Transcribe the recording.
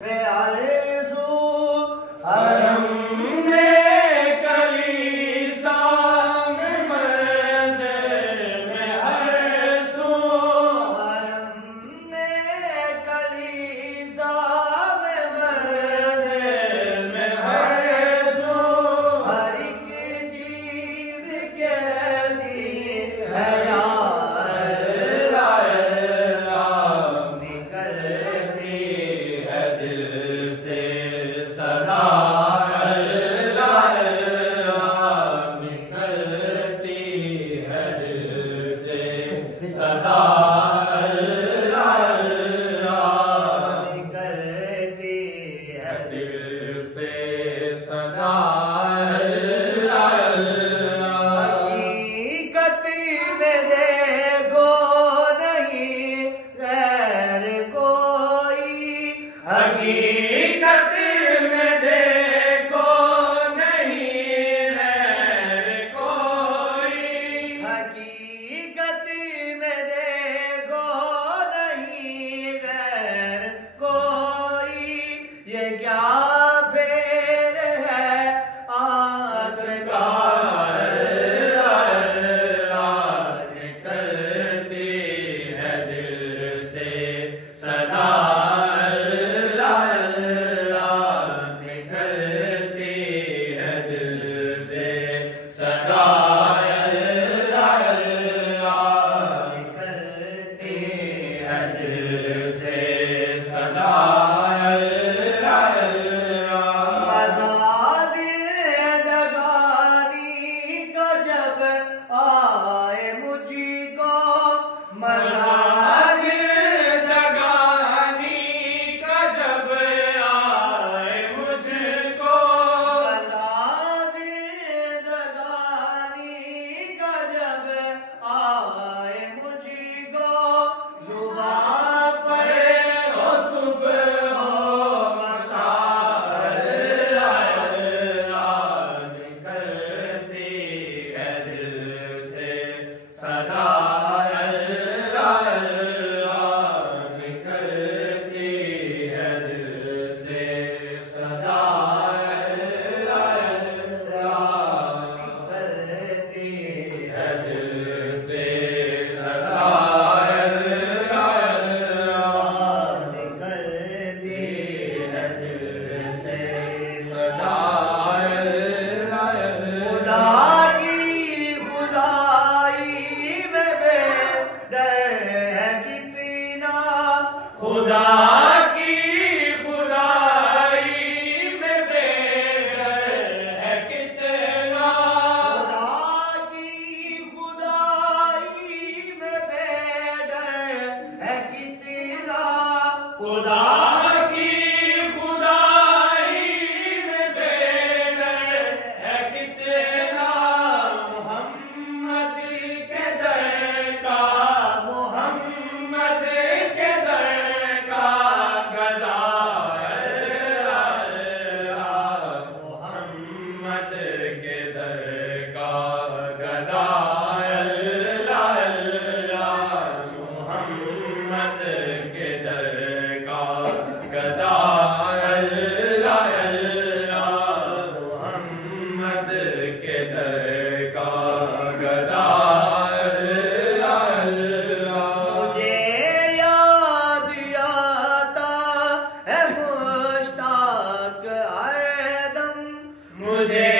मैं आरज़ू हरम में कलीसा में मर्द में आरज़ू हरम में कलीसा में मर्द में आरज़ू हर एक चीज़ के लिए है सदा अल्लाह अल्लाह निकलती है दिल से सदा अल्लाह अल्लाह। हकीकत में देखो नहीं गैर कोई, हकीकत में देखो नहीं गैर कोई, हकीकत में देखो नहीं गैर कोई। ये क्या फेर है आग का अल्लाह अल्लाह निकलती है दिल से सदा अल्लाह अल्लाह निकलती है दिल से सदा अल्लाह अल्लाह निकलती है दिल से सदा अल्लाह अल्लाह। मज़ा ज़िंदगानी का जब आए मुझको, मज़ा ज़िंदगानी का जब आए मुझको, मज़ा ज़िंदगानी का जब आए मुझको। ज़ुबान पर हो सुबह हो मसा अल्लाह अल्लाह निकलती है दिल से सदा अल्लाह अल्लाह निकलती है दिल से सदा अल्लाह अल्लाह निकलती है दिल से सदा अल्लाह अल्लाह निकलती है दिल से सदा अल्लाह अल्लाह। खुदा की खुदाई में बेदर है कितना, खुदा की खुदाई में बेदर है कितना, खुदा की खुदाई में बेदर है कितना। मोहम्मद के दर का, मोहम्मद के दर का गदा अल्लाह अल्लाह, मोहम्मद के दर का गदा अल्लाह अल्लाह, मोहम्मद के दर का गदा अल्लाह अल्लाह, मोहम्मद के दर का गदा अल्लाह अल्लाह। मुझे याद आता है मुश्ताक हरदम, मुझे